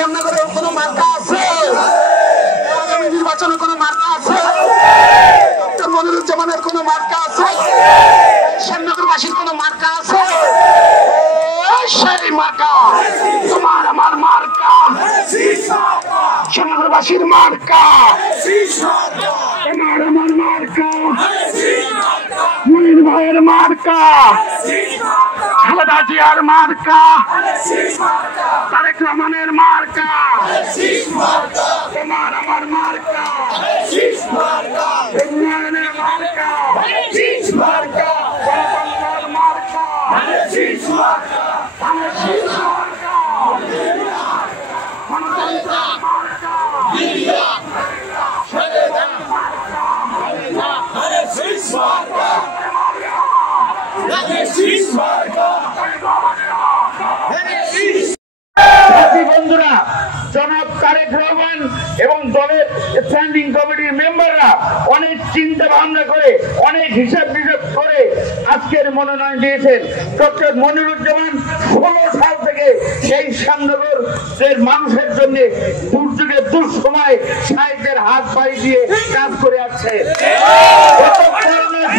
শ্যামনগরের কোনো মার্কা আছে? আগামী নির্বাচনের কোনো মার্কা আছে? ডক্টর মনিরুজ্জামানের কোনো মার্কা আছে? শ্যামনগরবাসীর কোনো মার্কা আছে? সেই মার্কা তোমার আমার মার্কা, শ্যামনগরবাসীর মার্কা, তোমার আমার মার্কা, মনির ভাইয়ের মার্কা, খালেদা জিয়ার মার্কা, তারেক রহমানের মার্কা, তোমার আমার মার্কা, উন্নয়নের মার্কা, গণতন্ত্রের মার্কা, বন্ধুরা, জনাব তারেক রহমান এবং দলের স্ট্যান্ডিং কমিটির মেম্বাররা অনেক চিন্তা ভাবনা করে, অনেক হিসাব নিকাশ করে আজকের মনোনয়ন দিয়েছেন। ডক্টর মনিরুজ্জামান 16 সাল থেকে সেই শ্যামনগরের মানুষের জন্য দুর্যোগের দুঃসময় সাহিত্যের হাত বাড়ি দিয়ে কাজ করে আসছে।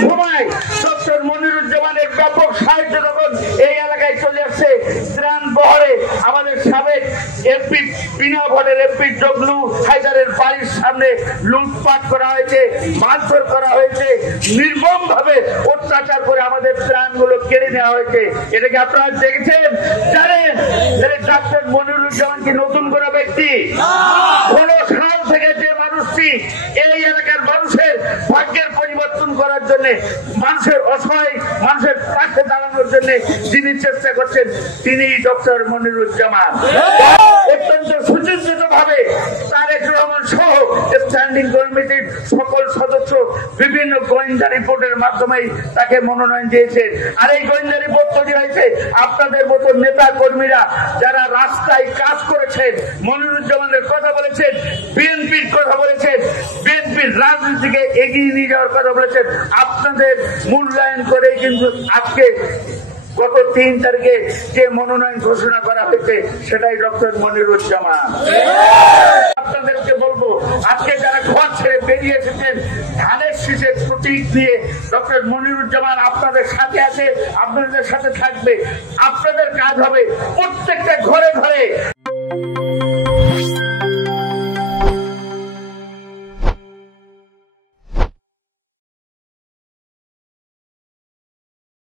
সময় ডক্টর মনিরুজ্জামানের ব্যাপক সাহিত্য যখন এই এলাকায় চলে আসছে, ত্রাণ বহরে আমাদের সাবেক এমপি বিনা ভোটের এমপি ডব্লু হায়দারের বাড়ির সামনে লুটপাট করা হয়েছে, মারধর করা হয়েছে, নির্মম ভাবে অত্যাচার করে আমাদের ত্রাণগুলো কেড়ে নেওয়া হয়েছে। এটাকে আপনারা দেখেছেন, জানেন ডক্টর মনিরুজ্জামান কি নতুন কোন ব্যক্তি? 16 সাল থেকে যে মানুষটি এই এলাকার মানুষের ভাগ্যের পরিবর্তন করার জন্য, মানুষের অসহায় মানুষের পাশে দাঁড়ানোর জন্য যিনি চেষ্টা করছেন, তিনি ডক্টর মনিরুজ্জামান। অত্যন্ত সুচিন্তিত ভাবে তারেক রহমান সহ স্ট্যান্ডিং কমিটির সকল সদস্য বিভিন্ন গোয়েন্দা রিপোর্টের মাধ্যমে তাকে মনোনয়ন দিয়েছে। আর এই গোয়েন্দা রিপোর্ট তৈরি হয়েছে আপনাদের মতো নেতা কর্মীরা যারা রাস্তায় কাজ করেছেন, মনিরুজ্জামানের কথা বলেছেন, বিএনপির কথা বলেছেন, বিএনপির রাজনীতিকে এগিয়ে নিয়ে যাওয়ার কথা বলেছেন। আপনাদের মূল্যায়ন করে কিন্তু আজকে গত 3 তারিখে যে মনোনয়ন ঘোষণা করা হয়েছে সেটাই ডক্টর মনিরুজ্জামান। আপনাদেরকে বলবো, আজকে যারা ঘর ছেড়ে বেরিয়ে এসেছেন ধানের শীষের প্রতীক দিয়ে, ডক্টর মনিরুজ্জামান আপনাদের সাথে আছে, আপনাদের সাথে থাকবে। আপনাদের কাজ হবে প্রত্যেকটা ঘরে ঘরে